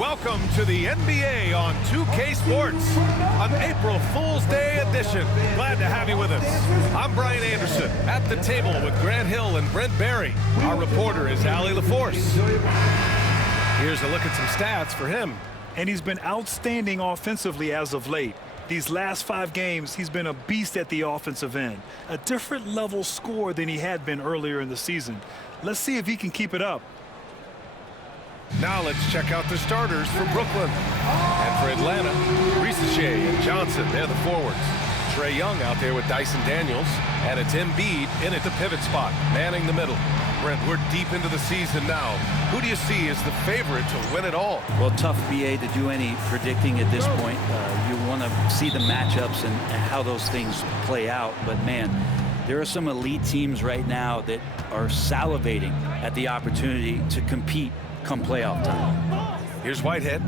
Welcome to the NBA on 2K Sports, an April Fool's Day edition. Glad to have you with us. I'm Brian Anderson, at the table with Grant Hill and Brent Barry. Our reporter is Allie LaForce. Here's a look at some stats for him. And he's been outstanding offensively as of late. These last 5 games, he's been a beast at the offensive end. A different level scorer than he had been earlier in the season. Let's see if he can keep it up. Now let's check out the starters for Brooklyn. And for Atlanta, Shea and Johnson, they're the forwards. Trae Young out there with Dyson Daniels. And it's Embiid in at the pivot spot, manning the middle. Brent, we're deep into the season now. Who do you see as the favorite to win it all? Well, tough, BA, to do any predicting at this point. You want to see the matchups and how those things play out. But, man, there are some elite teams right now that are salivating at the opportunity to compete come playoff time. Here's Whitehead.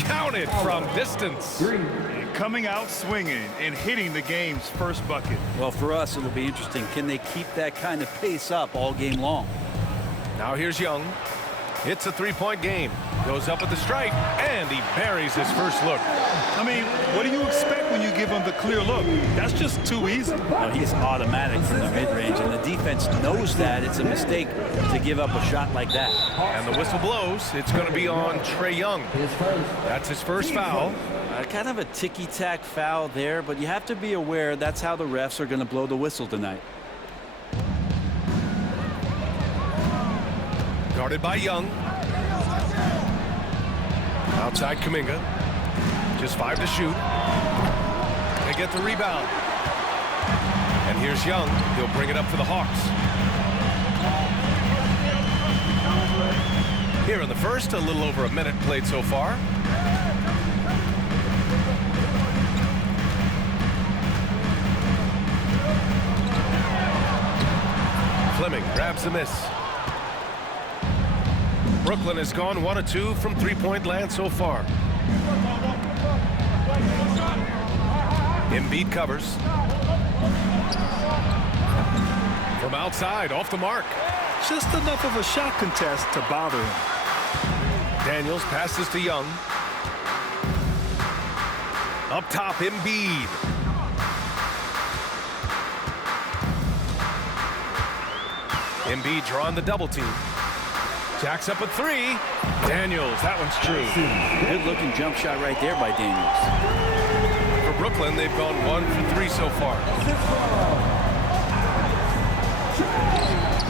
Counted from distance. And coming out swinging and hitting the game's first bucket. Well, for us, it'll be interesting. Can they keep that kind of pace up all game long? Now here's Young. It's a three-point game. Goes up at the stripe, and he buries his first look. I mean, what do you expect when you give him the clear look? That's just too easy. Well, he's automatic from the mid-range, and the defense knows that. It's a mistake to give up a shot like that. And the whistle blows. It's going to be on Trae Young. That's his first foul. Kind of a ticky-tack foul there, but you have to be aware that's how the refs are going to blow the whistle tonight. Guarded by Young. Outside Kuminga. Just 5 to shoot. They get the rebound. And here's Young. He'll bring it up for the Hawks. Here in the first, a little over a minute played so far. Fleming grabs the miss. Brooklyn has gone 1 of 2 from three-point land so far. Embiid covers. From outside, off the mark. Just enough of a shot contest to bother him. Daniels passes to Young. Up top, Embiid. Embiid drawing the double team. Jacks up a 3. Daniels, that one's true. Good-looking jump shot right there by Daniels. For Brooklyn, they've gone 1 for 3 so far.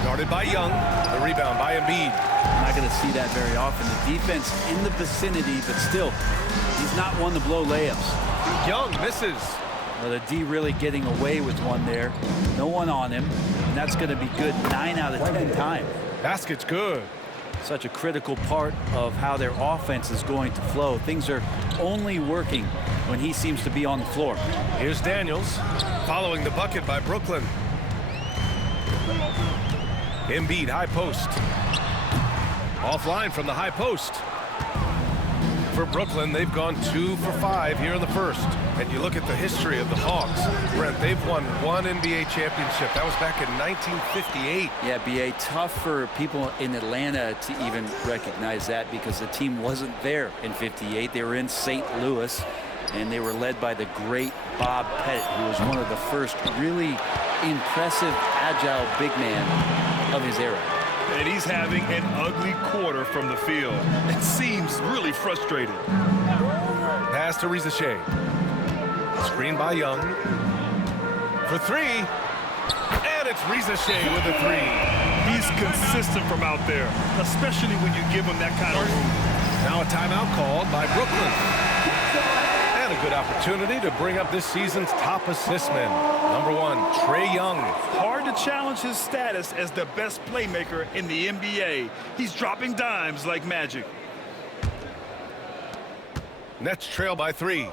Guarded by Young. The rebound by Embiid. Not going to see that very often. The defense in the vicinity, but still, he's not one to blow layups. Young misses. Well, the D really getting away with one there. No one on him, and that's going to be good 9 out of 10 times. Basket's good. Such a critical part of how their offense is going to flow. Things are only working when he seems to be on the floor. Here's Daniels following the bucket by Brooklyn. Embiid, high post. Offline from the high post. For Brooklyn, they've gone 2 for 5 here in the first. And you look at the history of the Hawks. Brent, they've won 1 NBA championship. That was back in 1958. Yeah, BA, tough for people in Atlanta to even recognize that because the team wasn't there in 58. They were in St. Louis, and they were led by the great Bob Pettit, who was one of the first really impressive, agile big man of his era. And he's having an ugly quarter from the field. It seems really frustrated. Pass to Shea. Screen by Young. For 3. And it's Shea with a 3. He's consistent from out there, especially when you give him that kind of room. Now a timeout called by Brooklyn. And a good opportunity to bring up this season's top assist man. Number 1, Trae Young. Hard to challenge his status as the best playmaker in the NBA. He's dropping dimes like magic. Nets trail by 3.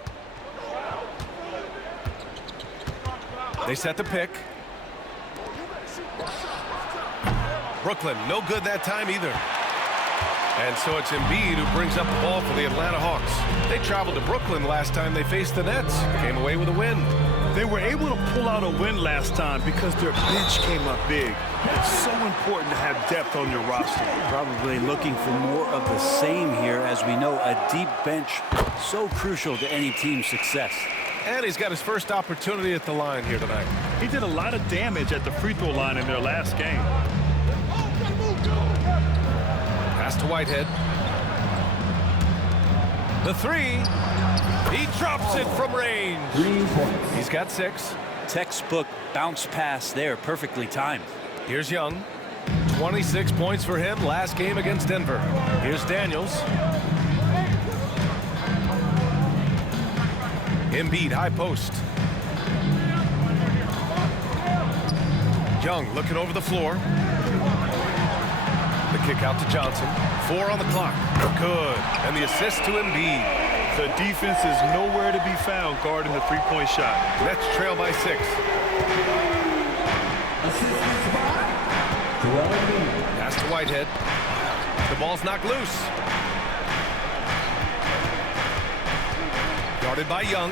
They set the pick. Brooklyn, no good that time either. And so it's Embiid who brings up the ball for the Atlanta Hawks. They traveled to Brooklyn last time they faced the Nets. Came away with a win. They were able to pull out a win last time because their bench came up big. It's so important to have depth on your roster. Probably looking for more of the same here. As we know, a deep bench so crucial to any team's success. And he's got his first opportunity at the line here tonight. He did a lot of damage at the free throw line in their last game. Pass to Whitehead. The three. He drops it from range. He's got 6. Textbook bounce pass there, perfectly timed. Here's Young. 26 points for him last game against Denver. Here's Daniels. Embiid high post. Young looking over the floor. The kick out to Johnson. 4 on the clock. Good. And the assist to Embiid. The defense is nowhere to be found guarding the three-point shot. Nets trail by 6. Pass to Whitehead. The ball's knocked loose. Guarded by Young.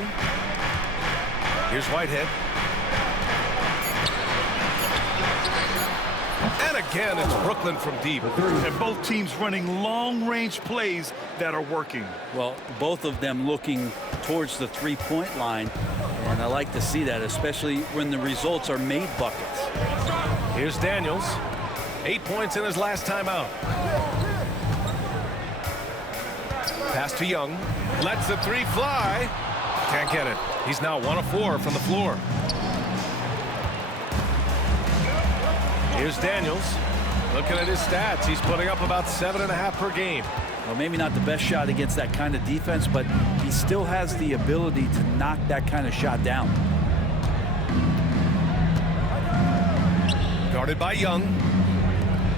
Here's Whitehead. And again, it's Brooklyn from deep. And both teams running long-range plays that are working. Well, both of them looking towards the three-point line. And I like to see that, especially when the results are made buckets. Here's Daniels. 8 points in his last time out. Pass to Young. Lets the 3 fly. Can't get it. He's now 1 of 4 from the floor. Here's Daniels. Looking at his stats, he's putting up about 7.5 per game. Well, maybe not the best shot against that kind of defense, but he still has the ability to knock that kind of shot down. Guarded by Young.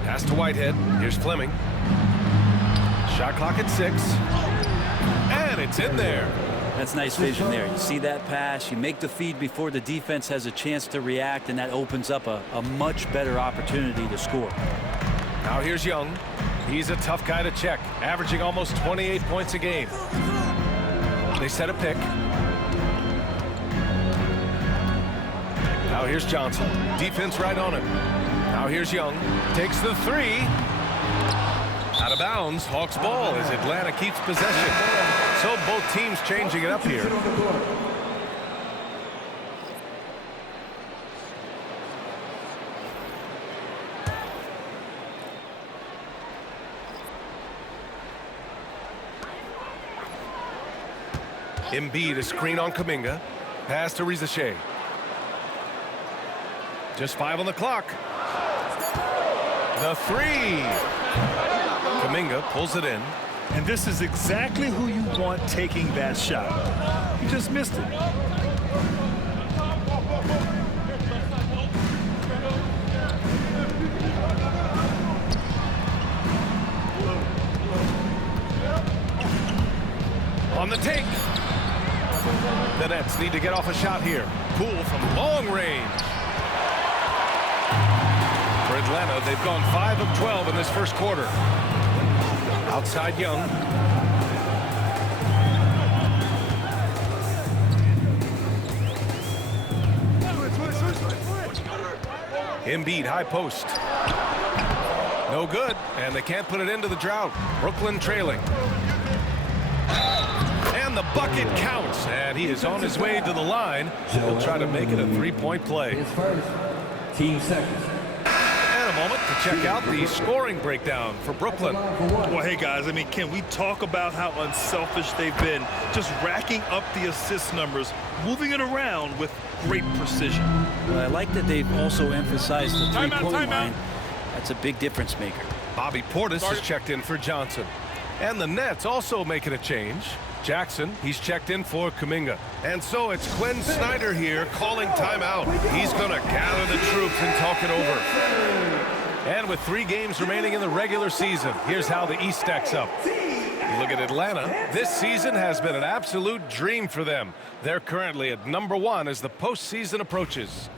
Pass to Whitehead. Here's Fleming. Shot clock at 6. And it's in there. That's nice vision there. You see that pass, you make the feed before the defense has a chance to react, and that opens up a much better opportunity to score. Now here's Young. He's a tough guy to check, averaging almost 28 points a game. They set a pick. Now here's Johnson. Defense right on him. Now here's Young. Takes the 3. Out of bounds. Hawks ball as Atlanta keeps possession. So both teams changing it up here. Embiid, a screen on Kuminga. Pass to Rizachet. Just 5 on the clock. The 3. Kuminga pulls it in. And this is exactly who you want taking that shot. He just missed it. On the take. The Nets need to get off a shot here. Poole from long range. For Atlanta, they've gone 5 of 12 in this first quarter. Outside Young. Embiid high post. No good, and they can't put it into the drought. Brooklyn trailing. And the bucket counts, and he is on his way to the line. He'll try to make it a three-point play. His first, team second. And a moment to check out the scoring breakdown for Brooklyn. Well, hey, guys, I mean, can we talk about how unselfish they've been? Just racking up the assist numbers, moving it around with great precision. Well, I like that they've also emphasized the three-point line. That's a big difference maker. Bobby Portis has checked in for Johnson. And the Nets also making a change. Jackson, he's checked in for Kuminga. And so it's Quinn Snyder here calling timeout. He's going to gather the troops and talk it over. And with 3 games remaining in the regular season, here's how the East stacks up. You look at Atlanta. This season has been an absolute dream for them. They're currently at #1 as the postseason approaches.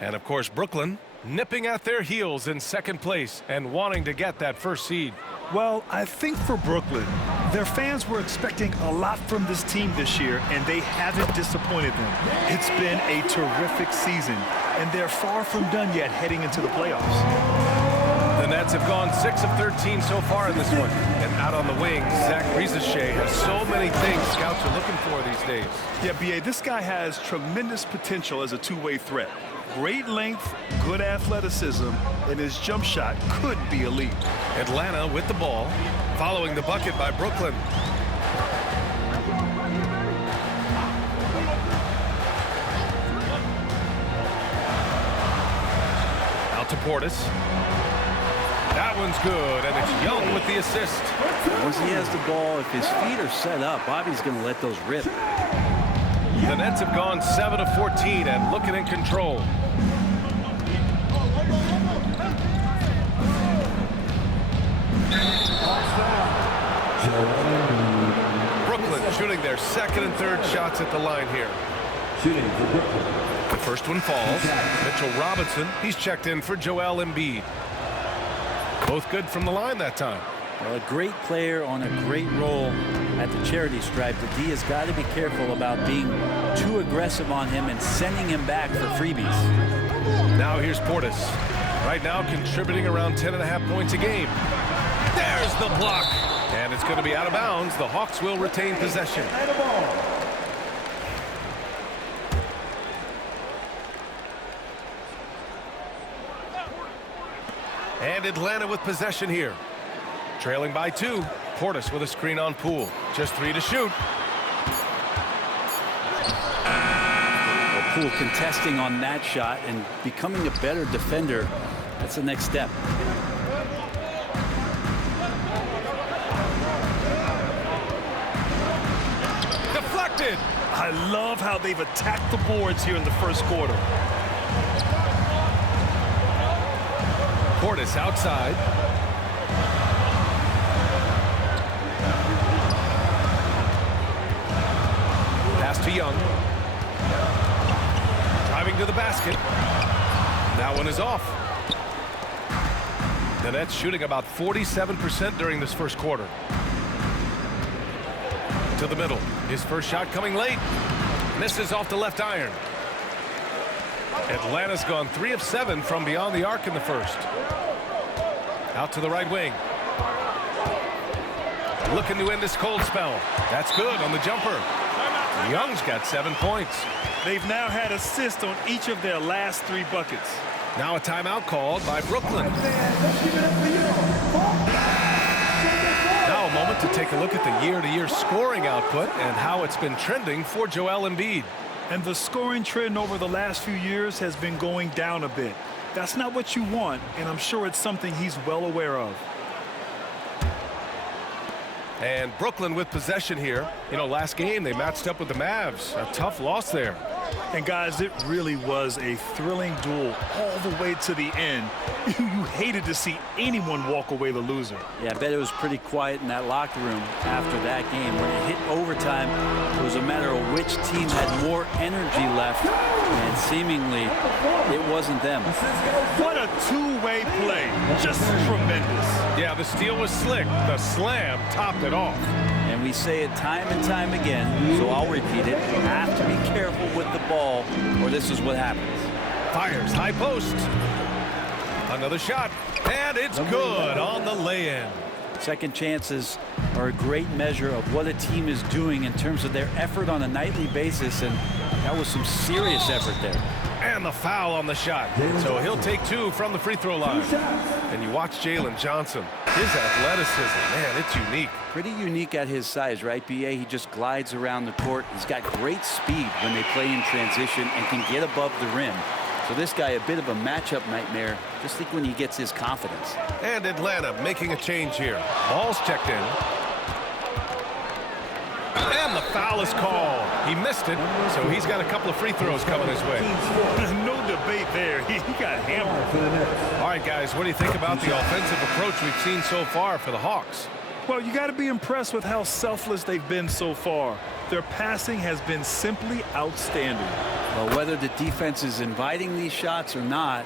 And of course, Brooklyn nipping at their heels in second place and wanting to get that first seed. Well, I think for Brooklyn, their fans were expecting a lot from this team this year, and they haven't disappointed them. It's been a terrific season, and they're far from done yet heading into the playoffs. The Nets have gone 6 of 13 so far in this one. And out on the wing, Zach Rieseshay has so many things scouts are looking for these days. Yeah, B.A., this guy has tremendous potential as a two-way threat. Great length, good athleticism, and his jump shot could be elite. Atlanta with the ball, following the bucket by Brooklyn. Out to Portis. That one's good, and it's Young with the assist. Once he has the ball, if his feet are set up, Bobby's going to let those rip. The Nets have gone 7 of 14 and looking in control. Brooklyn shooting their second and third shots at the line here. Shooting for Brooklyn. The first one falls. Mitchell Robinson, he's checked in for Joel Embiid. Both good from the line that time. Well, a great player on a great role at the charity stripe. The D has got to be careful about being too aggressive on him and sending him back for freebies. Now here's Portis. Right now contributing around 10.5 points a game. There's the block. And it's going to be out of bounds. The Hawks will retain possession. And Atlanta with possession here. Trailing by 2. Portis with a screen on Poole. Just 3 to shoot. Well, Poole contesting on that shot and becoming a better defender. That's the next step. Deflected. I love how they've attacked the boards here in the first quarter. Portis outside. Pass to Young. Driving to the basket. That one is off. The Nets shooting about 47% during this first quarter. To the middle. His first shot coming late. Misses off the left iron. Atlanta's gone 3 of 7 from beyond the arc in the first. Out to the right wing. Looking to end this cold spell. That's good on the jumper. Young's got 7 points. They've now had assists on each of their last 3 buckets. Now a timeout called by Brooklyn. Now a moment to take a look at the year-to-year scoring output and how it's been trending for Joel Embiid. And the scoring trend over the last few years has been going down a bit. That's not what you want, and I'm sure it's something he's well aware of. And Brooklyn with possession here. You know, last game they matched up with the Mavs. A tough loss there. And guys, it really was a thrilling duel all the way to the end. You hated to see anyone walk away the loser. Yeah, I bet it was pretty quiet in that locker room after that game. When it hit overtime, it was a matter of which team had more energy left, and seemingly it wasn't them. What a two-way play. Just tremendous. Yeah, the steal was slick. The slam topped it off. And we say it time and time again, so I'll repeat it. You have to be careful with the ball, or this is what happens. Fires high post. Another shot, and it's good on the lay-in. Second chances are a great measure of what a team is doing in terms of their effort on a nightly basis, and that was some serious effort there. And the foul on the shot. So he'll take 2 from the free throw line. And you watch Jalen Johnson. His athleticism, man, it's unique. Pretty unique at his size, right, B.A.? He just glides around the court. He's got great speed when they play in transition and can get above the rim. So this guy, a bit of a matchup nightmare. Just think when he gets his confidence. And Atlanta making a change here. Ball's checked in. And the foul is called. He missed it, so he's got a couple of free throws coming his way. No debate there. He got hammered. All right, guys, what do you think about the offensive approach we've seen so far for the Hawks? Well, you got to be impressed with how selfless they've been so far. Their passing has been simply outstanding. Well, whether the defense is inviting these shots or not,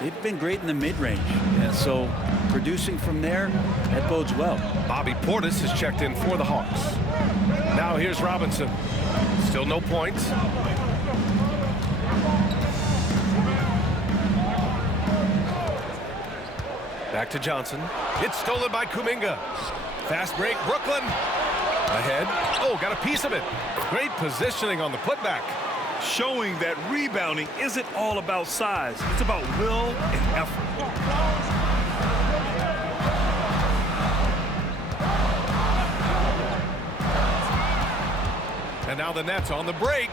They've been great in the mid-range, and so producing from there, that bodes well. Bobby Portis has checked in for the Hawks. Now here's Robinson. Still no points. Back to Johnson. It's stolen by Kuminga. Fast break, Brooklyn. Ahead. Oh, got a piece of it. Great positioning on the putback. Showing that rebounding isn't all about size. It's about will and effort. And now the Nets on the break.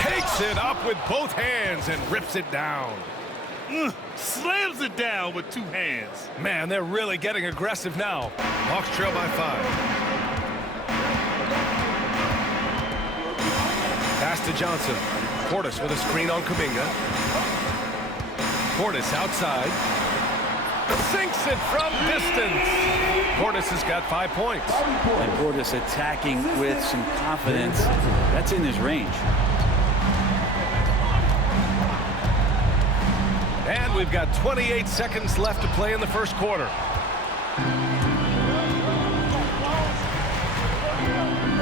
Takes it up with both hands and rips it down. Slams it down with two hands. Man, they're really getting aggressive now. Hawks trail by 5. Pass to Johnson. Portis with a screen on Kuminga. Portis outside. Sinks it from distance. Portis has got 5 points. And Portis attacking with some confidence. That's in his range. And we've got 28 seconds left to play in the first quarter.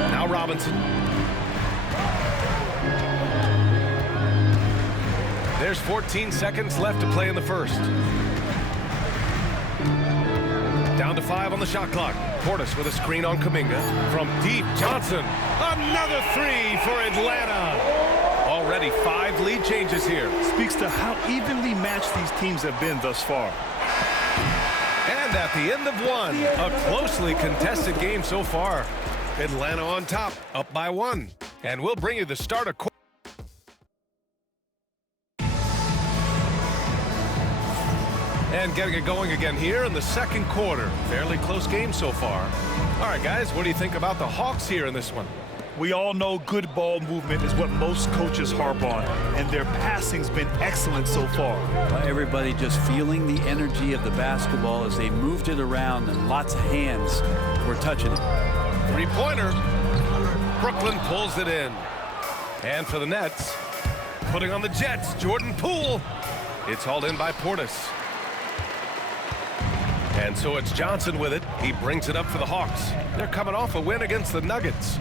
Now Robinson. There's 14 seconds left to play in the first. Down to 5 on the shot clock. Portis with a screen on Kuminga. From deep, Johnson. Another 3 for Atlanta. Already 5 lead changes here. Speaks to how evenly matched these teams have been thus far. And at the end of 1, a closely contested game so far. Atlanta on top, up by 1. And we'll bring you the start of and getting it going again here in the second quarter. Fairly close game so far. All right, guys, what do you think about the Hawks here in this one? We all know good ball movement is what most coaches harp on, and their passing's been excellent so far. Everybody just feeling the energy of the basketball as they moved it around, and lots of hands were touching it. 3-pointer. Brooklyn pulls it in. And for the Nets, putting on the Jets, Jordan Poole. It's hauled in by Portis. And so it's Johnson with it. He brings it up for the Hawks. They're coming off a win against the Nuggets.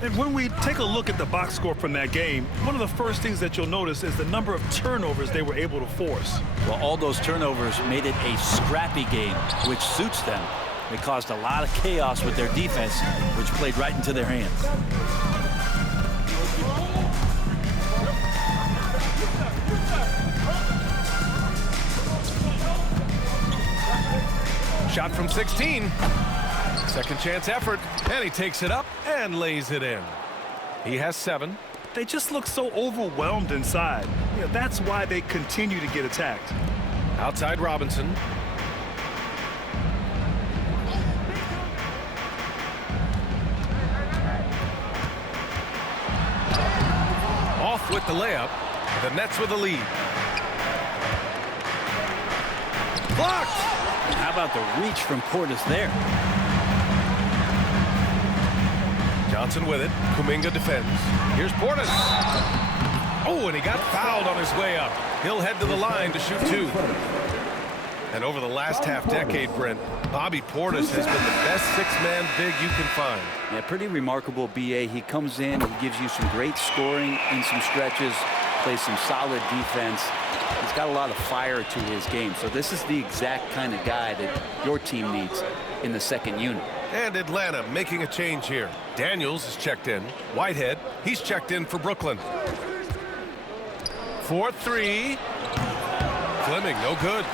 And when we take a look at the box score from that game, one of the first things that you'll notice is the number of turnovers they were able to force. Well, all those turnovers made it a scrappy game, which suits them. They caused a lot of chaos with their defense, which played right into their hands. Shot from 16. Second chance effort, and he takes it up and lays it in. He has 7. They just look so overwhelmed inside. Yeah, that's why they continue to get attacked. Outside Robinson. Off with the layup. The Nets with the lead. Blocked! How about the reach from Portis there? Johnson with it. Kuminga defends. Here's Portis. Oh, and he got fouled on his way up. He'll head to the line to shoot 2. And over the last half-decade, Brent, Bobby Portis has been the best 6-man big you can find. Yeah, pretty remarkable, B.A. He comes in, he gives you some great scoring in some stretches, plays some solid defense. He's got a lot of fire to his game. So this is the exact kind of guy that your team needs in the second unit. And Atlanta making a change here. Daniels is checked in. Whitehead, he's checked in for Brooklyn. 4-3. Fleming, no good.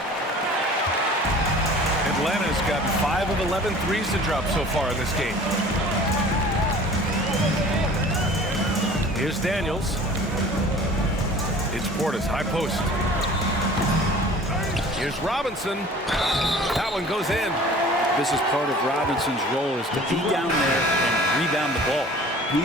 Atlanta's got 5 of 11 threes to drop so far in this game. Here's Daniels. It's Portis, high post. Here's Robinson. That one goes in. This is part of Robinson's role, is to be down there and rebound the ball.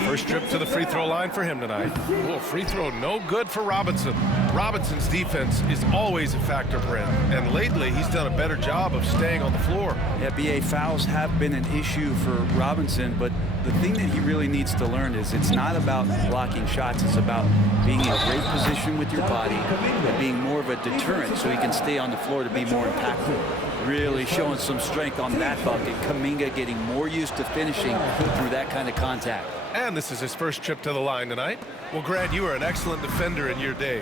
First trip to the free throw line for him tonight. Oh, free throw no good for Robinson. Robinson's defense is always a factor, Brent, and lately he's done a better job of staying on the floor. Yeah, BA, fouls have been an issue for Robinson, but the thing that he really needs to learn is it's not about blocking shots. It's about being in great position with your body and being more of a deterrent so he can stay on the floor to be more impactful. Really showing some strength on that bucket. Kuminga getting more used to finishing through that kind of contact. And this is his first trip to the line tonight. Well, Grant, you were an excellent defender in your day.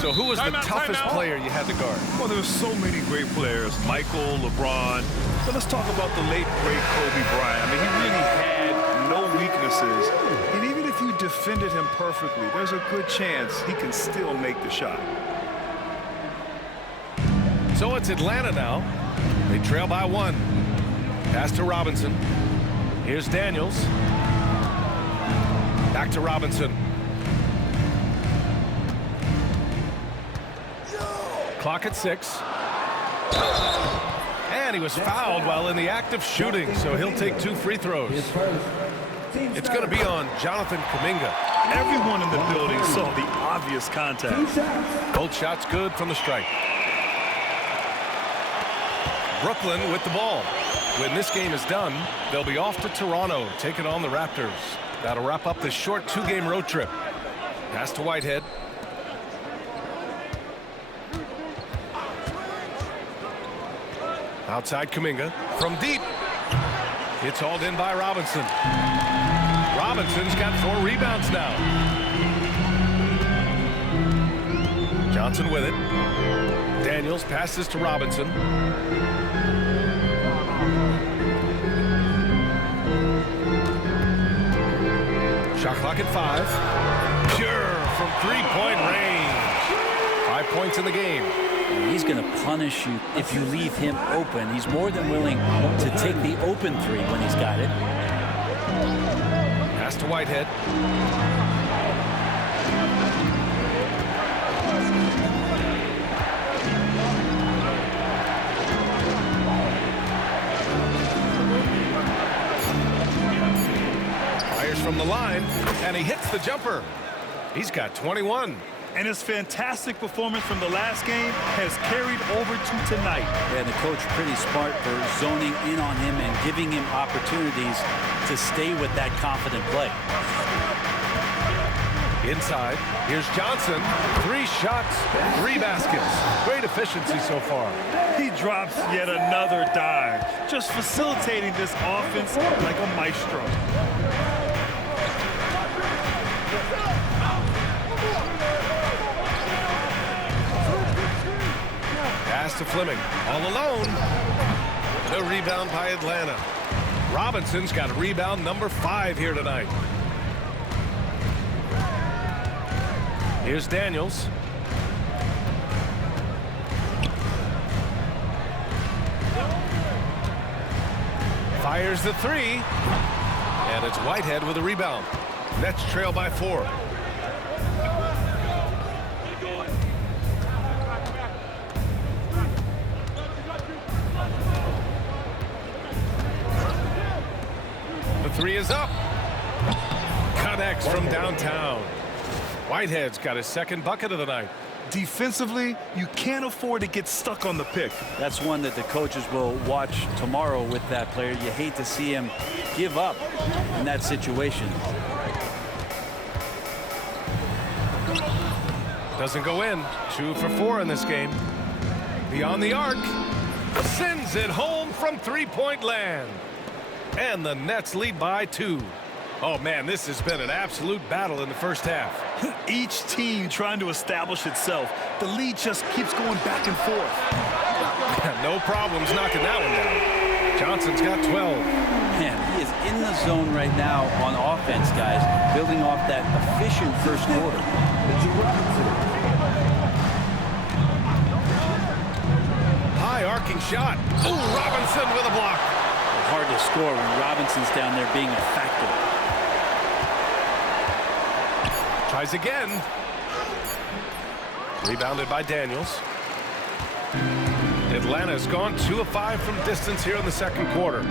So who was the toughest player you had to guard? Well, there's so many great players. Michael, LeBron. But let's talk about the late, great Kobe Bryant. I mean, he really had no weaknesses. And even if you defended him perfectly, there's a good chance he can still make the shot. So it's Atlanta now. They trail by 1. Pass to Robinson. Here's Daniels. Back to Robinson. Clock at 6. And he was fouled while in the act of shooting, so he'll take 2 free throws. It's going to be on Jonathan Kuminga. Everyone in the building saw the obvious contact. Both shots good from the stripe. Brooklyn with the ball. When this game is done, they'll be off to Toronto, taking on the Raptors. That'll wrap up this short 2-game road trip. Pass to Whitehead. Outside Kuminga. From deep. It's hauled in by Robinson. Robinson's got 4 rebounds now. Johnson with it. Daniels passes to Robinson. Shot clock at 5. Pure from 3-point range. 5 points in the game. He's going to punish you if you leave him open. He's more than willing to take the open 3 when he's got it. Pass to Whitehead. Fires from the line, and he hits the jumper. He's got 21. And his fantastic performance from the last game has carried over to tonight. Yeah, the coach pretty smart for zoning in on him and giving him opportunities to stay with that confident play. Inside, here's Johnson. 3 shots, 3 baskets. Great efficiency so far. He drops yet another dime, just facilitating this offense like a maestro. Pass to Fleming, all alone. The rebound by Atlanta. Robinson's got rebound number 5 here tonight. Here's Daniels. Fires the 3. And it's Whitehead with a rebound. Nets trail by 4. The 3 is up. Connects from downtown. Whitehead's got his 2nd bucket of the night. Defensively, you can't afford to get stuck on the pick. That's one that the coaches will watch tomorrow with that player. You hate to see him give up in that situation. Doesn't go in. 2 for 4 in this game. Beyond the arc. Sends it home from 3-point land. And the Nets lead by 2. Oh, man, this has been an absolute battle in the first half. Each team trying to establish itself. The lead just keeps going back and forth. No problems knocking that one down. Johnson's got 12. Man, he is in the zone right now on offense, guys, building off that efficient first quarter. High arcing shot. Ooh, Robinson with a block. Hard to score when Robinson's down there being a factor. Tries again. Rebounded by Daniels. Atlanta's gone 2 of 5 from distance here in the second quarter.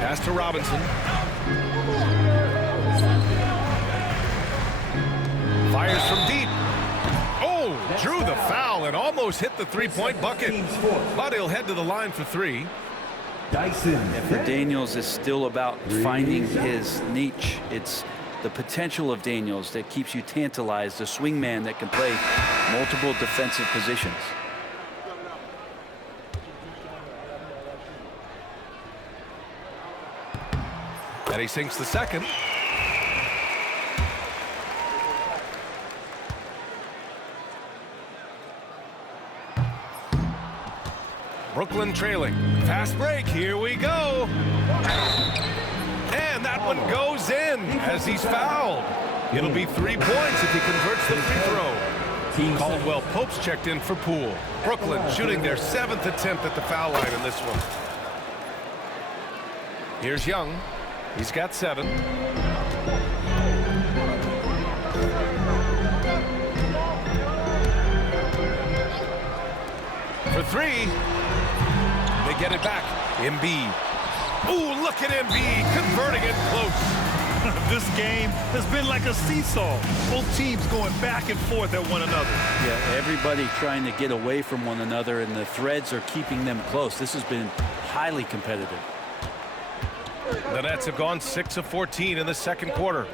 Pass to Robinson. Fires from deep. drew the foul and almost hit the three-point bucket. But he'll head to the line for three. For Daniels, is still about finding his niche. It's the potential of Daniels that keeps you tantalized, a swingman that can play multiple defensive positions. And he sinks the second. Brooklyn trailing. Fast break. Here we go. And that one goes in as he's fouled. It'll be 3 points if he converts the free throw. Caldwell Pope's checked in for Poole. Brooklyn shooting their 7th attempt at the foul line in this one. Here's Young. He's got 7. For 3. They get it back. Embiid. Ooh, look at Embiid converting it close. This game has been like a seesaw. Both teams going back and forth at one another. Yeah, everybody trying to get away from one another, and the threads are keeping them close. This has been highly competitive. The Nets have gone 6 of 14 in the second quarter.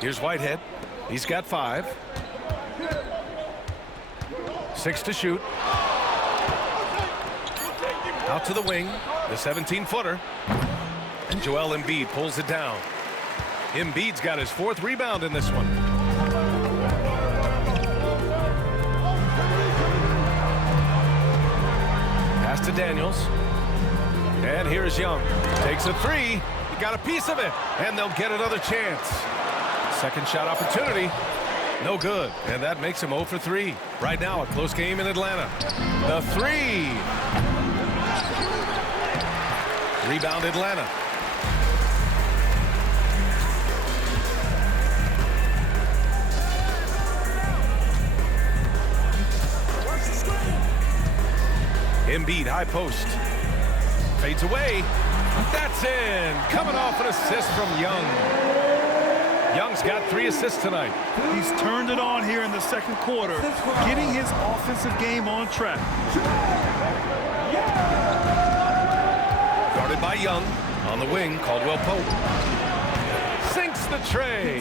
Here's Whitehead. He's got 5. 6 to shoot. Out to the wing. The 17-footer. And Joel Embiid pulls it down. Embiid's got his 4th rebound in this one. Pass to Daniels. And here's Young. Takes a 3. He got a piece of it. And they'll get another chance. Second shot opportunity. No good. And that makes him 0 for 3. Right now, a close game in Atlanta. The 3. Rebound Atlanta. Embiid, high post. Fades away. That's in. Coming off an assist from Young. Young's got 3 assists tonight. He's turned it on here in the second quarter, getting his offensive game on track. Guarded by Young. On the wing, Caldwell Pope. Sinks the tray.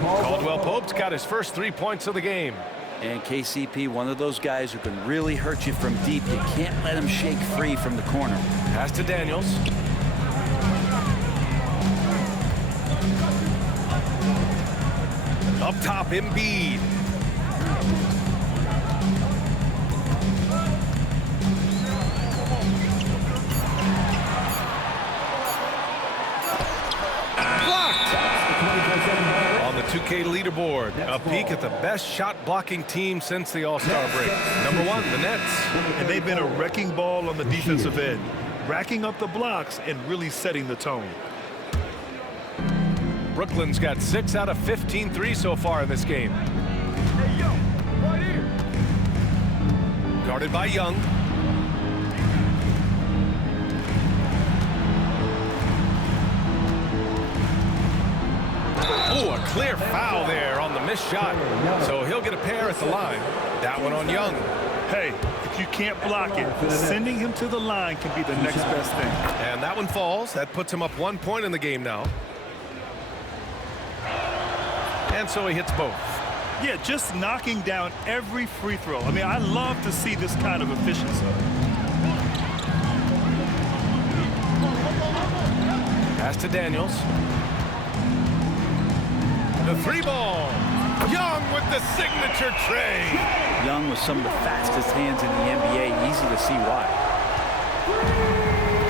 Caldwell Pope's got his first 3 points of the game. And KCP, one of those guys who can really hurt you from deep. You can't let him shake free from the corner. Pass to Daniels. Up top, Embiid. Blocked. On the 2K leaderboard, a peek at the best shot-blocking team since the All-Star break. Number 1, the Nets. And they've been a wrecking ball on the defensive end, racking up the blocks and really setting the tone. Brooklyn's got 6 out of 15 threes so far in this game. Guarded by Young. Oh, a clear foul there on the missed shot. So he'll get a pair at the line. That one on Young. Hey, if you can't block it, sending him to the line can be the next best thing. And that one falls. That puts him up 1 point in the game now. And so he hits both. Yeah, just knocking down every free throw. I mean, I love to see this kind of efficiency. Pass to Daniels. The 3-ball. Young with the signature tray. Young with some of the fastest hands in the NBA. Easy to see why.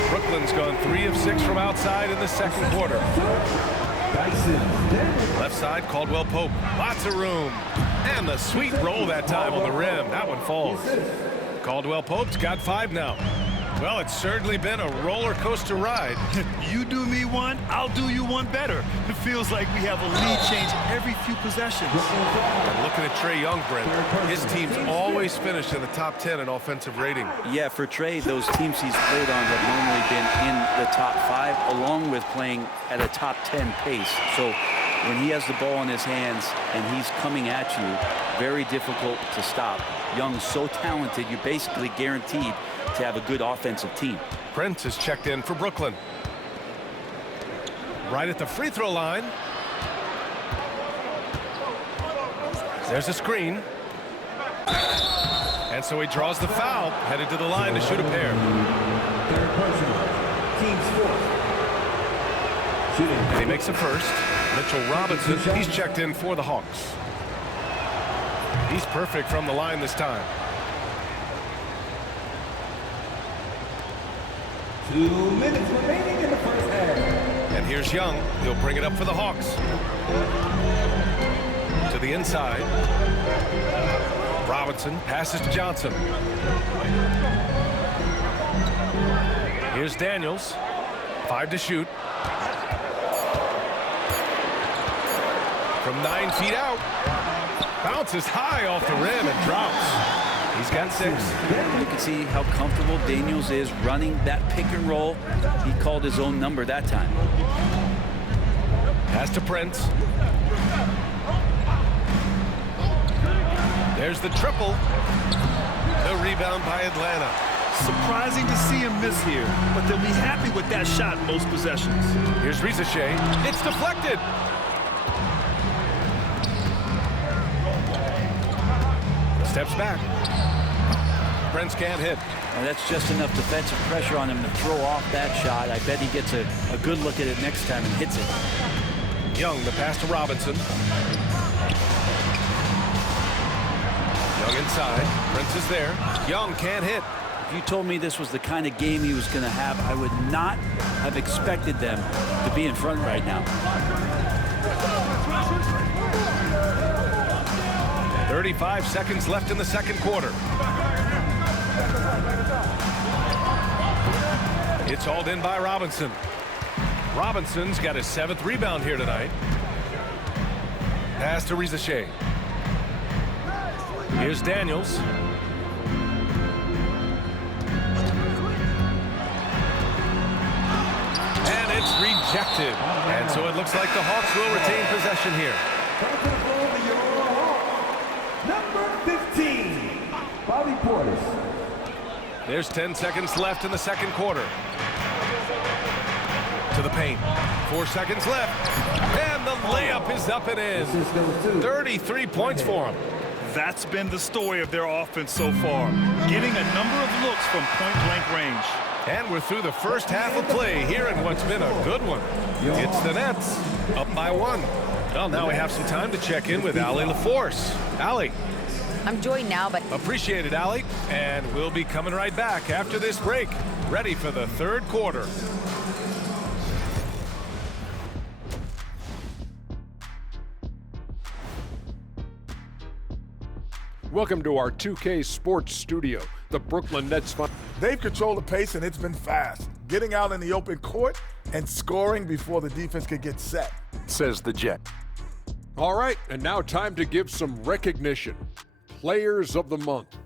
Brooklyn's gone 3 of 6 from outside in the second quarter. Left side, Caldwell Pope. Lots of room. And the sweet roll that time on the rim. That one falls. Caldwell Pope's got 5 now. Well, it's certainly been a roller coaster ride. You do me one, I'll do you one better. It feels like we have a lead change every few possessions. And looking at Trae Young, Brent, his teams always finish in the top 10 in offensive rating. Yeah, for Trae, those teams he's played on have normally been in the top 5, along with playing at a top 10 pace. So when he has the ball in his hands and he's coming at you, very difficult to stop. Young's so talented, you're basically guaranteed to have a good offensive team. Prince is checked in for Brooklyn. Right at the free throw line. There's a screen. And so he draws the foul, headed to the line to shoot a pair. Third personal. Team's fourth. And he makes a first. Mitchell Robinson, he's checked in for the Hawks. He's perfect from the line this time. 2 minutes remaining in the first half. And here's Young. He'll bring it up for the Hawks. To the inside. Robinson passes to Johnson. Here's Daniels. 5 to shoot. From 9 feet out. Bounces high off the rim and drops. He's got 6. You can see how comfortable Daniels is running that pick and roll. He called his own number that time. Pass to Prince. There's the triple. The rebound by Atlanta. Surprising to see him miss here, but they'll be happy with that shot most possessions. Here's Shea. It's deflected. Steps back. Prince can't hit. And that's just enough defensive pressure on him to throw off that shot. I bet he gets a good look at it next time and hits it. Young, the pass to Robinson. Young inside. Prince is there. Young can't hit. If you told me this was the kind of game he was going to have, I would not have expected them to be in front right now. 35 seconds left in the second quarter. It's hauled in by Robinson. Robinson's got his 7th rebound here tonight. Pass to Shea. Here's Daniels. And it's rejected. And so it looks like the Hawks will retain possession here. Number 15, Bobby Portis. There's 10 seconds left in the second quarter. To the paint. 4 seconds left. And the layup is up and in. 33 points for him. That's been the story of their offense so far, getting a number of looks from point-blank range. And we're through the first half of play here in what's been a good one. It's the Nets, up by 1. Well, now we have some time to check in with Allie LaForce. Allie. I'm joined now, but Appreciate it, Allie. And we'll be coming right back after this break, ready for the third quarter. Welcome to our 2K Sports Studio. The Brooklyn Nets. They've controlled the pace, and it's been fast. Getting out in the open court and scoring before the defense could get set. Says the Jet. All right, and now time to give some recognition. Players of the Month.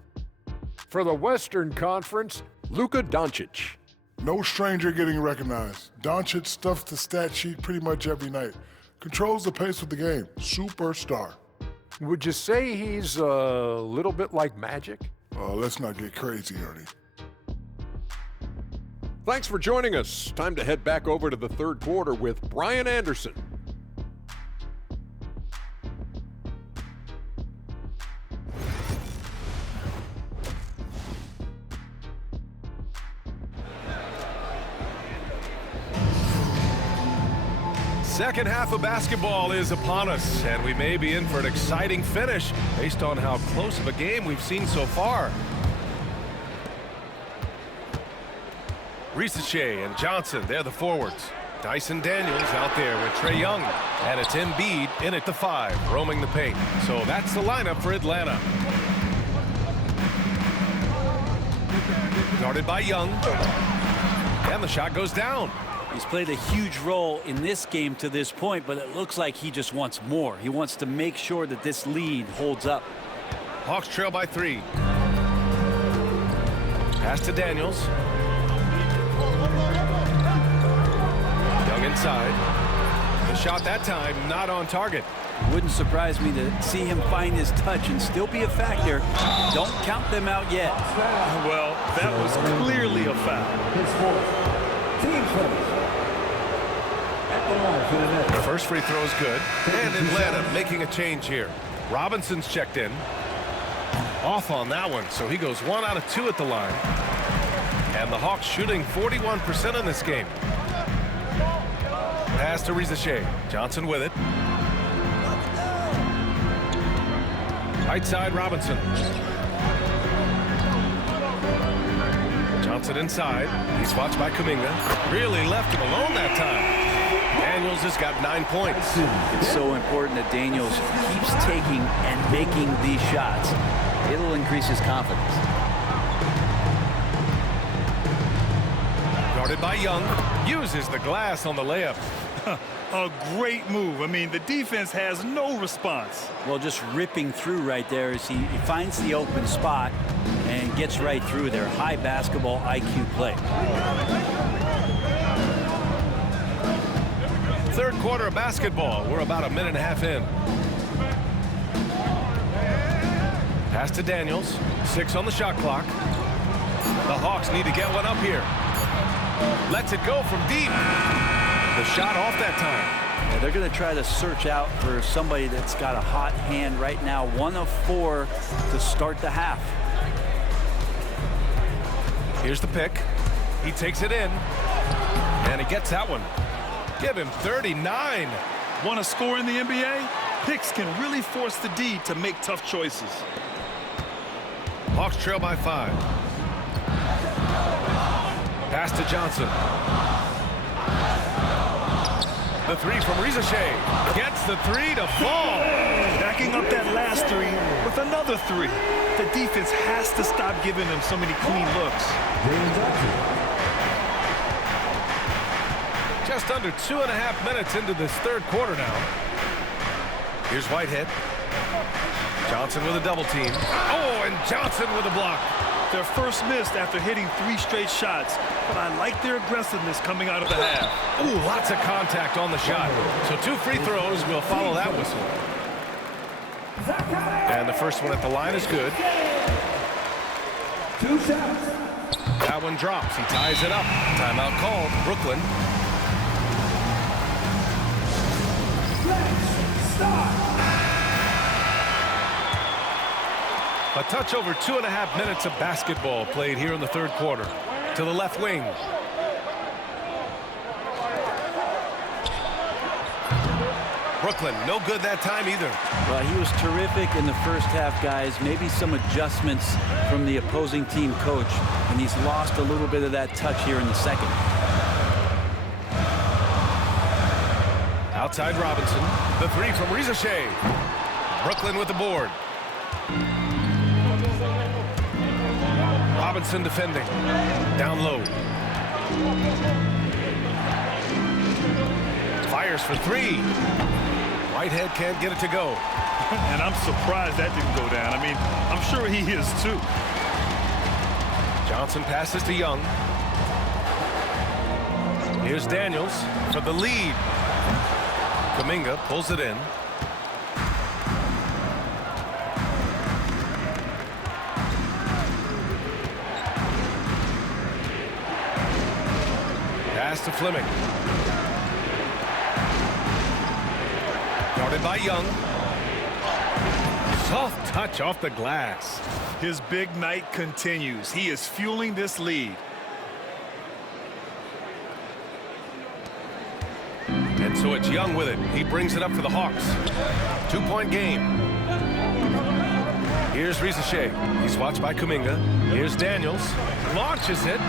For the Western Conference, Luka Doncic. No stranger getting recognized. Doncic stuffs the stat sheet pretty much every night. Controls the pace of the game. Superstar. Would you say he's a little bit like Magic? Let's not get crazy, Ernie. Thanks for joining us. Time to head back over to the third quarter with Brian Anderson. Second half of basketball is upon us, and we may be in for an exciting finish based on how close of a game we've seen so far. Shea and Johnson, they're the forwards. Dyson Daniels out there with Trae Young, and it's Embiid in at the 5, roaming the paint. So that's the lineup for Atlanta. Guarded by Young. And the shot goes down. He's played a huge role in this game to this point, but it looks like he just wants more. He wants to make sure that this lead holds up. Hawks trail by 3. Pass to Daniels. Young inside. The shot that time not on target. Wouldn't surprise me to see him find his touch and still be a factor. Don't count them out yet. Well, that was clearly a foul. His fourth. Team finish. At the line for the net. The first free throw is good. And Atlanta making a change here. Robinson's checked in. Off on that one, so he goes 1 out of 2 at the line. And the Hawks shooting 41% in this game. Pass to Rizachet. Johnson with it. Right side, Robinson. Johnson inside. He's watched by Kuminga. Really left him alone that time. Daniels has got 9 points. It's so important that Daniels keeps taking and making these shots. It'll increase his confidence. Guarded by Young. Uses the glass on the layup. A great move. I mean, the defense has no response. Well, just ripping through right there as he finds the open spot and gets right through there. High basketball IQ play. Third quarter of basketball. We're about a minute and a half in. Pass to Daniels. 6 on the shot clock. The Hawks need to get one up here. Lets it go from deep. The shot off that time. Yeah, they're going to try to search out for somebody that's got a hot hand right now. 1 of 4 to start the half. Here's the pick. He takes it in. And he gets that one. Give him 39. Want to score in the NBA? Picks can really force the D to make tough choices. Hawks trail by 5. Pass to Johnson. The 3 from Rizachet. Gets the 3 to fall. Backing up that last 3 with another 3. The defense has to stop giving them so many clean looks. Just under 2.5 minutes into this third quarter now. Here's Whitehead. Johnson with a double team. Oh, and Johnson with a block. Their first missed after hitting 3 straight shots, but I like their aggressiveness coming out of the half. Ooh, lots of contact on the shot. So 2 free throws will follow that whistle. And the first one at the line is good. 2 shots. That one drops. He ties it up. Timeout called. Brooklyn. A touch over 2.5 minutes of basketball played here in the third quarter. To the left wing. Brooklyn, no good that time either. Well, he was terrific in the first half, guys. Maybe some adjustments from the opposing team coach, and he's lost a little bit of that touch here in the second. Outside Robinson. The 3 from Rizachet. Brooklyn with the board. Robinson defending. Down low. Fires for 3. Whitehead can't get it to go. And I'm surprised that didn't go down. I mean, I'm sure he is too. Johnson passes to Young. Here's Daniels for the lead. Kuminga pulls it in. Pass to Fleming. Guarded by Young. Soft touch off the glass. His big night continues. He is fueling this lead. And so it's Young with it. He brings it up for the Hawks. 2-point game. Here's Rizachet. He's watched by Kuminga. Here's Daniels. Launches it.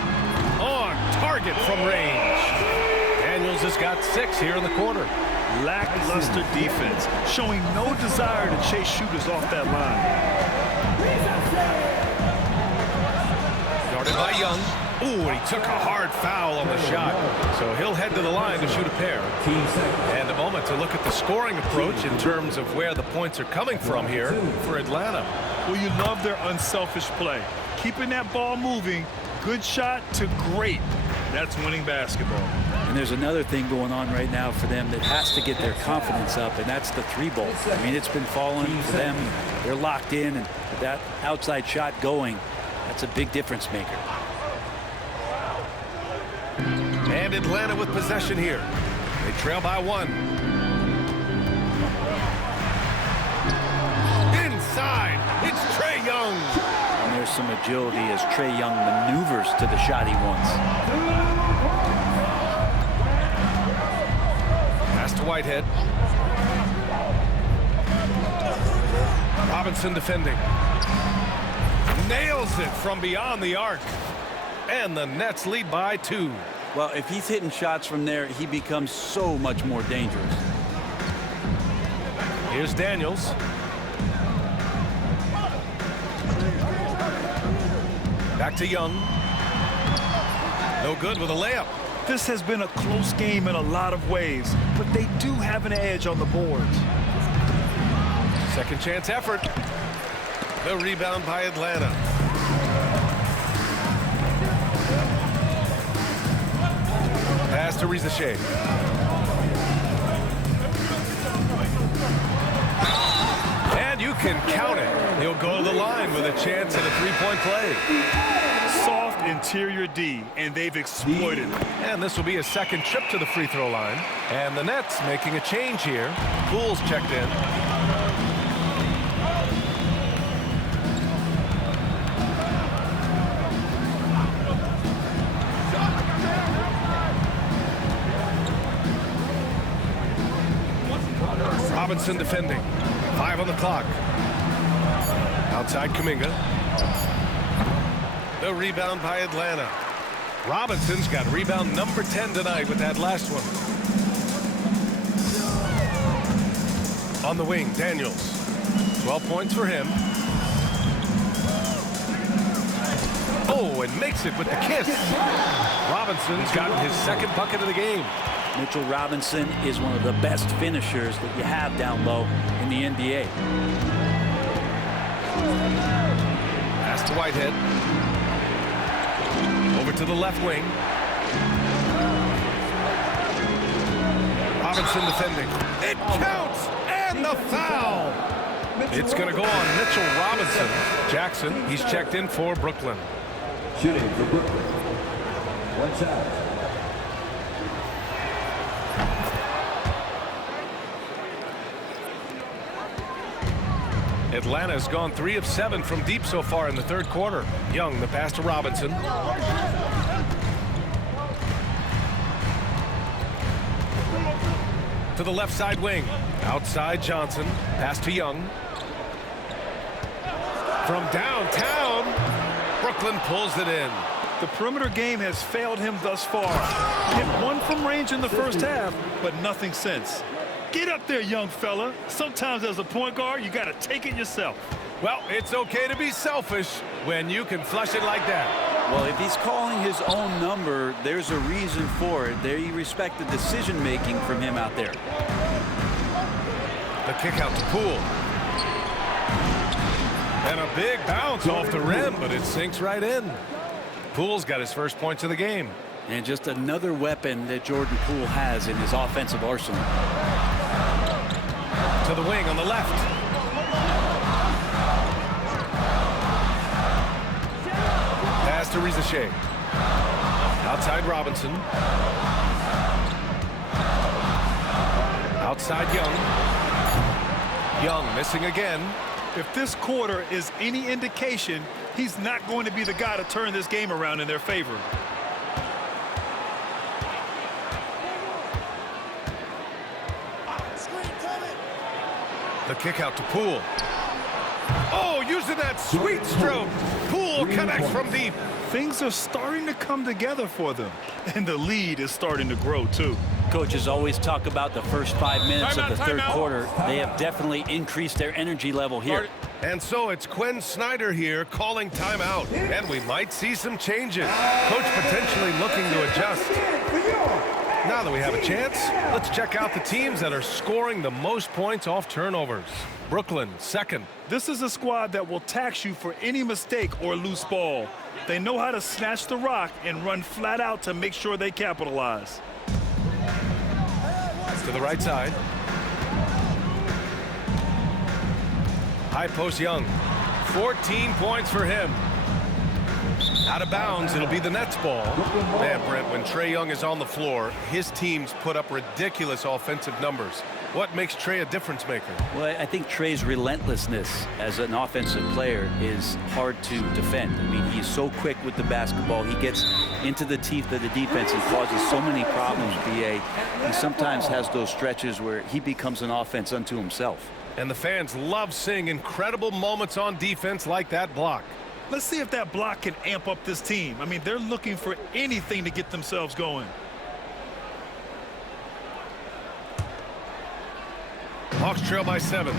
On target from range. Daniels has got 6 here in the quarter. Lackluster defense, showing no desire to chase shooters off that line. Guarded by Young. Ooh, and he took a hard foul on the shot. So he'll head to the line to shoot a pair. And a moment to look at the scoring approach in terms of where the points are coming from here for Atlanta. Well, you love their unselfish play. Keeping that ball moving, good shot to great. That's winning basketball. And there's another thing going on right now for them that has to get their confidence up, and that's the 3-ball. I mean, it's been falling for them. They're locked in, and that outside shot going, that's a big difference maker. And Atlanta with possession here. They trail by 1. Inside, it's Trae Young. And there's some agility as Trae Young maneuvers to the shot he wants. Pass to Whitehead. Robinson defending. Nails it from beyond the arc. And the Nets lead by 2. Well, if he's hitting shots from there, he becomes so much more dangerous. Here's Daniels. Back to Young. No good with a layup. This has been a close game in a lot of ways, but they do have an edge on the boards. Second chance effort. The rebound by Atlanta. Pass to Rizachet. And you can count it. He'll go to the line with a chance at a 3-point play. Soft interior D, and they've exploited it. And this will be a second trip to the free throw line. And the Nets making a change here. Poole's checked in. Robinson defending. 5 on the clock. Outside Kuminga. The rebound by Atlanta. Robinson's got rebound number 10 tonight with that last one. On the wing, Daniels. 12 points for him. Oh, and makes it with the kiss. Robinson's gotten his second bucket of the game. Mitchell Robinson is one of the best finishers that you have down low in the NBA. Pass to Whitehead. Over to the left wing. Robinson defending. It counts! And the foul! It's going to go on Mitchell Robinson. Jackson, he's checked in for Brooklyn. Shooting for Brooklyn. 1 shot. Atlanta's gone 3 of 7 from deep so far in the third quarter. Young, the pass to Robinson. To the left side wing. Outside Johnson. Pass to Young. From downtown, Brooklyn pulls it in. The perimeter game has failed him thus far. Hit 1 from range in the first half, but nothing since. Get up there, young fella. Sometimes as a point guard, you got to take it yourself. Well, it's okay to be selfish when you can flush it like that. Well, if he's calling his own number, there's a reason for it. They respect the decision-making from him out there. The kick out to Poole. And a big bounce off the rim, but it sinks right in. Poole's got his first points of the game. And just another weapon that Jordan Poole has in his offensive arsenal. To the wing on the left. Pass to Rizachet. Outside Robinson. Outside Young. Young missing again. If this quarter is any indication, he's not going to be the guy to turn this game around in their favor. The kick out to Poole. Oh, using that sweet stroke. Poole connects from deep. Things are starting to come together for them, and the lead is starting to grow too. Coaches always talk about the first 5 minutes of the third quarter. They have definitely increased their energy level here. And so it's Quinn Snyder here calling timeout. And we might see some changes. Coach potentially looking to adjust. Now that we have a chance, let's check out the teams that are scoring the most points off turnovers. Brooklyn, second. This is a squad that will tax you for any mistake or loose ball. They know how to snatch the rock and run flat out to make sure they capitalize. To the right side. High post Young. 14 points for him. Out of bounds, it'll be the Nets ball. Man, Brent, when Trae Young is on the floor, his teams put up ridiculous offensive numbers. What makes Trae a difference maker? Well, I think Trae's relentlessness as an offensive player is hard to defend. I mean, he's so quick with the basketball. He gets into the teeth of the defense and causes so many problems, BA. He sometimes has those stretches where he becomes an offense unto himself. And the fans love seeing incredible moments on defense like that block. Let's see if that block can amp up this team. I mean, they're looking for anything to get themselves going. Hawks trail by 7.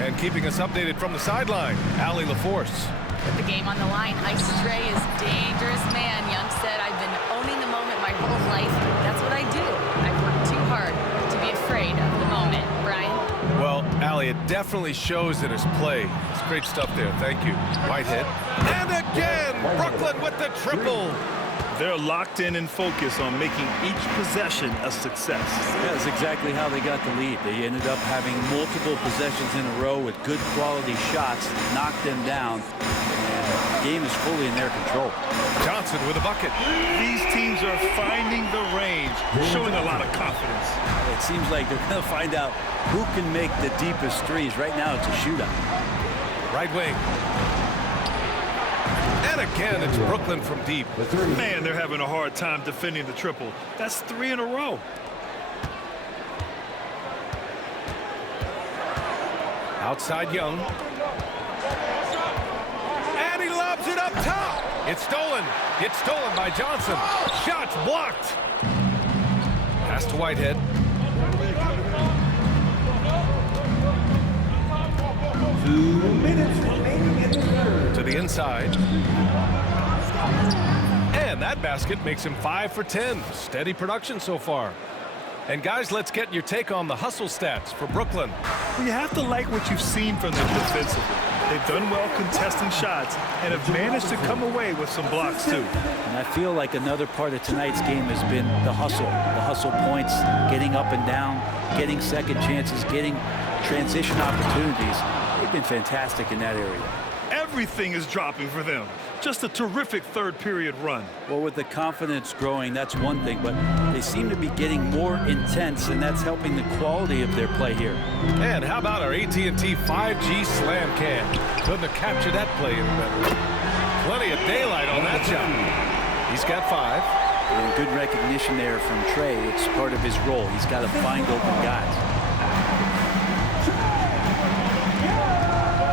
And keeping us updated from the sideline, Allie LaForce. Put the game on the line. Ice Trae is dangerous, man. Young said, I've been owning the moment my whole life. That's what I do. I work too hard to be afraid of the moment. Brian? Well, Allie, it definitely shows in his play. It's great stuff there. Thank you. Whitehead. And again, Brooklyn with the triple. They're locked in and focused on making each possession a success. That's exactly how they got the lead. They ended up having multiple possessions in a row with good quality shots, knocked them down, and the game is fully in their control. Johnson with a bucket. These teams are finding the range, showing a lot of confidence. It seems like they're going to find out who can make the deepest threes. Right now, it's a shootout. Right wing. And again, it's Brooklyn from deep. Man, they're having a hard time defending the triple. That's 3 in a row. Outside Young. And he lobs it up top. It's stolen. It's stolen by Johnson. Shots blocked. Pass to Whitehead. To the inside. And that basket makes him 5 for 10. Steady production so far. And guys, let's get your take on the hustle stats for Brooklyn. Well, you have to like what you've seen from them defensively. They've done well contesting shots and have managed to come away with some blocks too. And I feel like another part of tonight's game has been the hustle points, getting up and down, getting second chances, getting transition opportunities. They've been fantastic in that area. Everything is dropping for them. Just a terrific third period run. Well, with the confidence growing, that's one thing, but they seem to be getting more intense, and that's helping the quality of their play here. And how about our AT&T 5G slam cam? Couldn't have captured that play any better. Plenty of daylight on that shot. He's got 5. And good recognition there from Trae. It's part of his role. He's got to find open guys.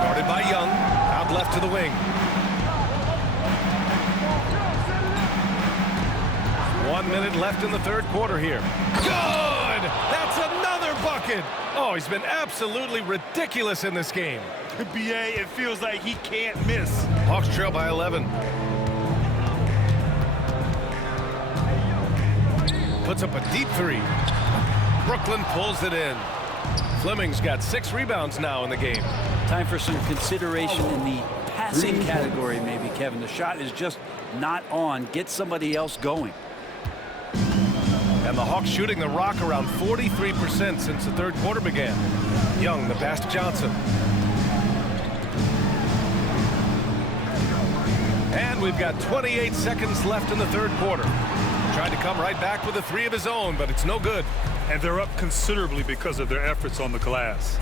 Guarded by Young. Out left to the wing. 1 minute left in the third quarter here. Good! That's another bucket! Oh, he's been absolutely ridiculous in this game. BA, it feels like he can't miss. Hawks trail by 11. Puts up a deep 3. Brooklyn pulls it in. Fleming's got 6 rebounds now in the game. Time for some consideration in the passing category, maybe, Kevin. The shot is just not on. Get somebody else going. And the Hawks shooting the rock around 43% since the third quarter began. Young, the pass to Johnson. And we've got 28 seconds left in the third quarter. Tried to come right back with a 3 of his own, but it's no good. And they're up considerably because of their efforts on the glass.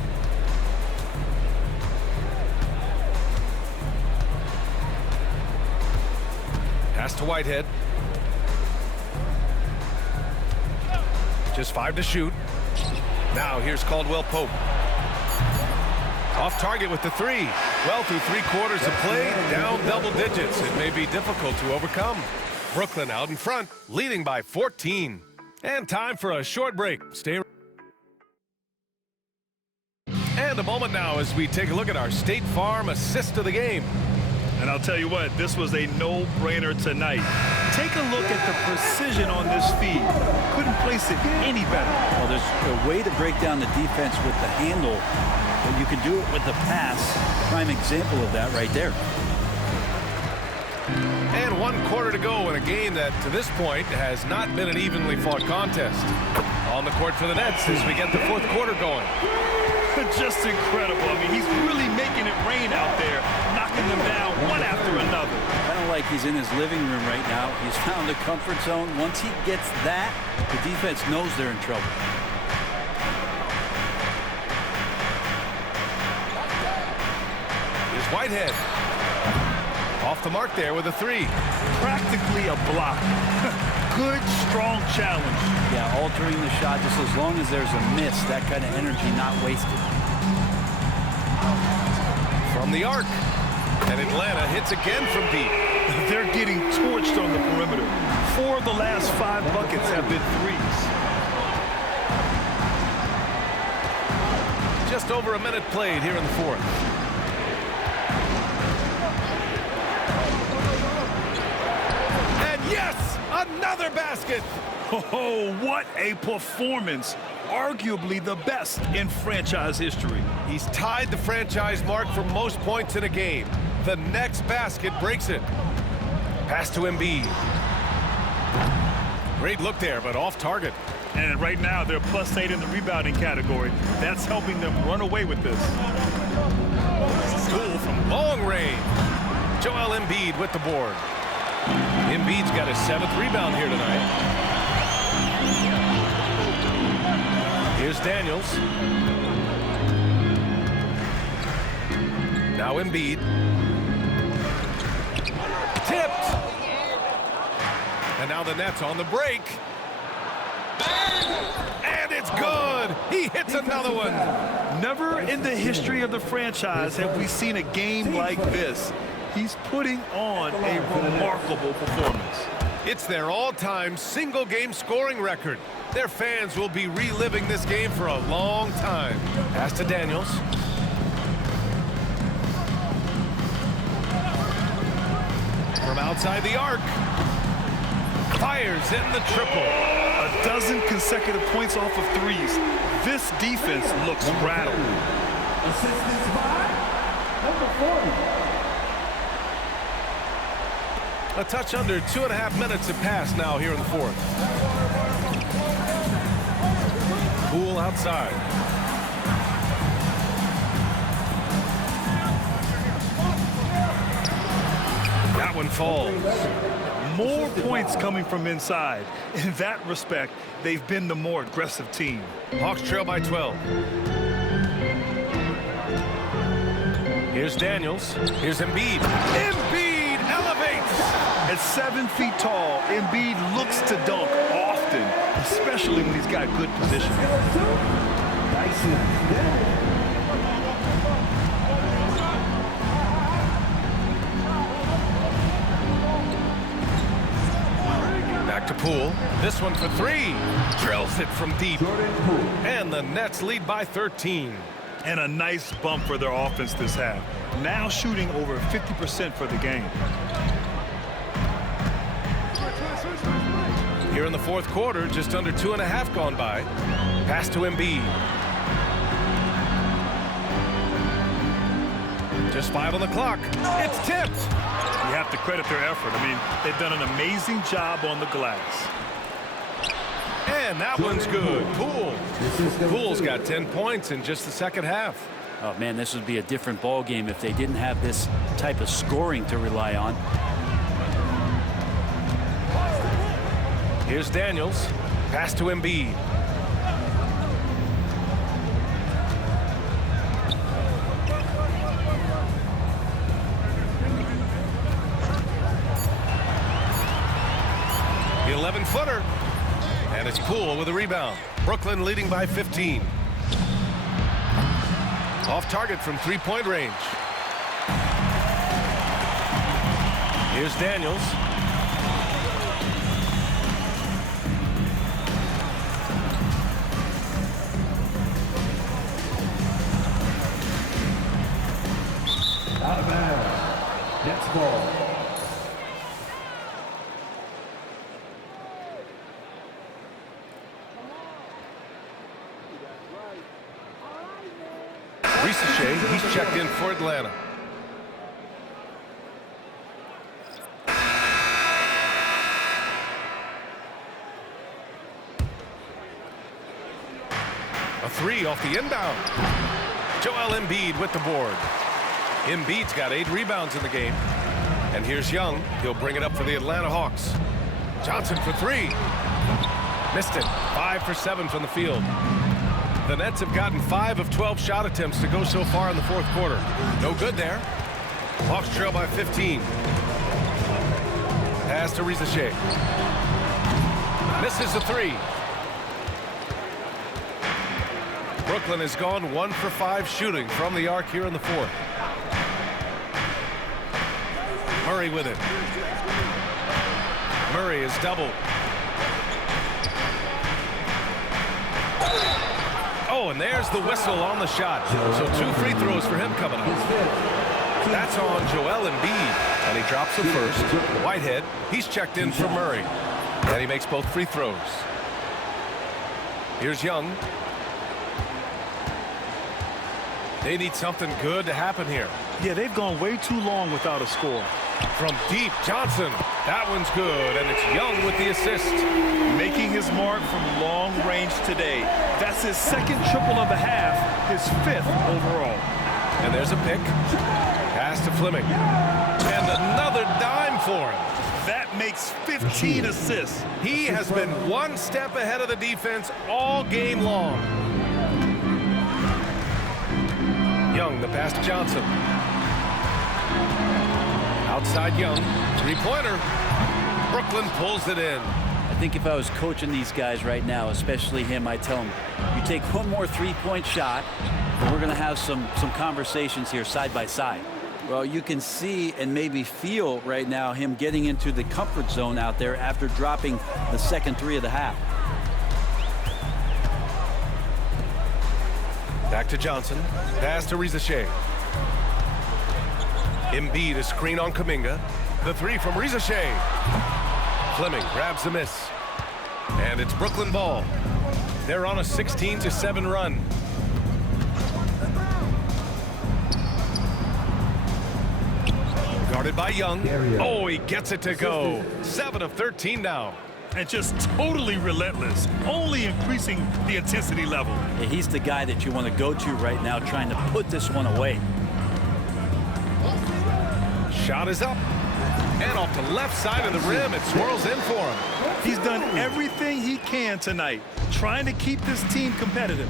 Pass to Whitehead. Just 5 to shoot. Now here's Caldwell Pope. Off target with the 3. Well, through 3 quarters of play, down double digits. It may be difficult to overcome. Brooklyn out in front, leading by 14. And time for a short break. Stay And a moment now as we take a look at our State Farm assist of the game. And I'll tell you what, this was a no-brainer tonight. Take a look at the precision on this feed. Couldn't place it any better. Well, there's a way to break down the defense with the handle, but you can do it with the pass. Prime example of that right there. And 1 quarter to go in a game that, to this point, has not been an evenly fought contest. On the court for the Nets as we get the 4th quarter going. Just incredible. I mean, he's really making it rain out there, knocking them down one after another. Kind of like he's in his living room right now. He's found the comfort zone. Once he gets that, the defense knows they're in trouble. Here's Whitehead. Off the mark there with a 3. Practically a block. Good, strong challenge. Yeah, altering the shot just as long as there's a miss. That kind of energy not wasted. From the arc. And Atlanta hits again from deep. They're getting torched on the perimeter. 4 of the last 5 buckets have been threes. Just over a minute played here in the 4th. Yes! Another basket! Oh, what a performance. Arguably the best in franchise history. He's tied the franchise mark for most points in a game. The next basket breaks it. Pass to Embiid. Great look there, but off target. And right now, they're +8 in the rebounding category. That's helping them run away with this. Cool from long range. Joel Embiid with the board. Embiid's got his 7th rebound here tonight. Here's Daniels. Now Embiid. Tipped. And now the Nets on the break. And it's good. He hits another one. Never in the history of the franchise have we seen a game like this. He's putting on a remarkable performance. It's their all-time single-game scoring record. Their fans will be reliving this game for a long time. Pass to Daniels. From outside the arc. Fires in the triple. A dozen consecutive points off of threes. This defense looks rattled. Assistance by number 40. A touch under 2.5 minutes have passed now here in the 4th. Poole outside. That one falls. More points coming from inside. In that respect, they've been the more aggressive team. Hawks trail by 12. Here's Daniels. Here's Embiid. Embiid elevates. At 7 feet tall, Embiid looks to dunk often, especially when he's got good position. Back to Poole. This one for 3. Drills it from deep. And the Nets lead by 13. And a nice bump for their offense this half. Now shooting over 50% for the game. Here in the 4th quarter, just under 2.5 gone by. Pass to Embiid. Just 5 on the clock. It's tipped. You have to credit their effort. I mean, they've done an amazing job on the glass. And that one's good. Poole. Poole's got 10 points in just the 2nd half. Oh, man, this would be a different ball game if they didn't have this type of scoring to rely on. Here's Daniels. Pass to Embiid. The 11-footer. And it's Poole with a rebound. Brooklyn leading by 15. Off target from 3-point range. Here's Daniels. That's ball. Shea, he's checked in for Atlanta. A three off the inbound. Joel Embiid with the board. Embiid's got 8 rebounds in the game. And here's Young. He'll bring it up for the Atlanta Hawks. Johnson for 3. Missed it. 5 for 7 from the field. The Nets have gotten 5 of 12 shot attempts to go so far in the fourth quarter. No good there. Hawks trail by 15. Pass to Shea. Misses the 3. Brooklyn has gone 1 for 5 shooting from the arc here in the fourth. Murray with it. Murray is doubled. Oh, and there's the whistle on the shot. So 2 free throws for him coming up. That's on Joel Embiid. And he drops the first. Whitehead, he's checked in for Murray. And he makes both free throws. Here's Young. They need something good to happen here. Yeah, they've gone way too long without a score. From deep, Johnson. That one's good, and it's Young with the assist. Making his mark from long range today. That's his 2nd triple of the half, his 5th overall. And there's a pick. Pass to Fleming. And another dime for him. That makes 15 assists. He has been 1 step ahead of the defense all game long. Young, the pass to Johnson. Outside Young. 3-pointer. Brooklyn pulls it in. I think if I was coaching these guys right now, especially him, I'd tell him, you take 1 more 3-point shot, and we're going to have some conversations here side by side. Well, you can see and maybe feel right now him getting into the comfort zone out there after dropping the 2nd 3 of the half. Back to Johnson. Pass to Shea. Embiid, a screen on Kuminga. The 3 from Shea. Fleming grabs the miss. And it's Brooklyn ball. They're on a 16-7 run. Guarded by Young. Oh, he gets it to go. 7 of 13 now. And just totally relentless, only increasing the intensity level. Yeah, he's the guy that you want to go to right now, trying to put this one away. Shot is up. And off the left side of the rim, it swirls in for him. He's done everything he can tonight, trying to keep this team competitive.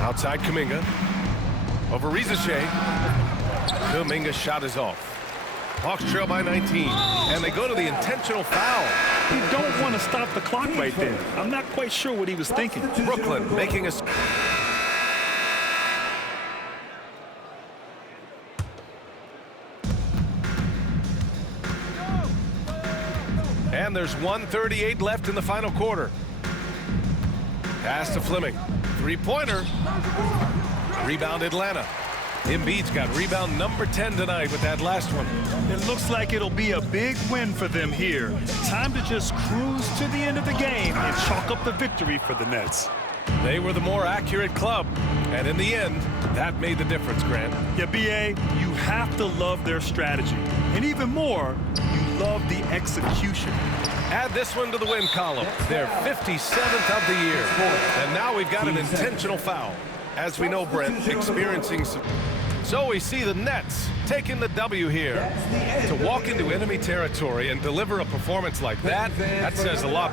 Outside Kuminga. Over Shea. Kuminga's shot is off. Hawks trail by 19, and they go to the intentional foul. You don't want to stop the clock right there. I'm not quite sure what he was thinking. Brooklyn making a... And there's 1:38 left in the final quarter. Pass to Fleming. 3-pointer. Rebound Atlanta. Embiid's got rebound number 10 tonight with that last one. It looks like it'll be a big win for them here. Time to just cruise to the end of the game and chalk up the victory for the Nets. They were the more accurate club, and in the end, that made the difference, Grant. Yeah, B.A., you have to love their strategy. And even more, you love the execution. Add this one to the win column. Their 57th of the year. And now we've got an intentional foul. As we know, Brent, experiencing some... So we see the Nets taking the W here. To walk into enemy territory and deliver a performance like that, that says a lot.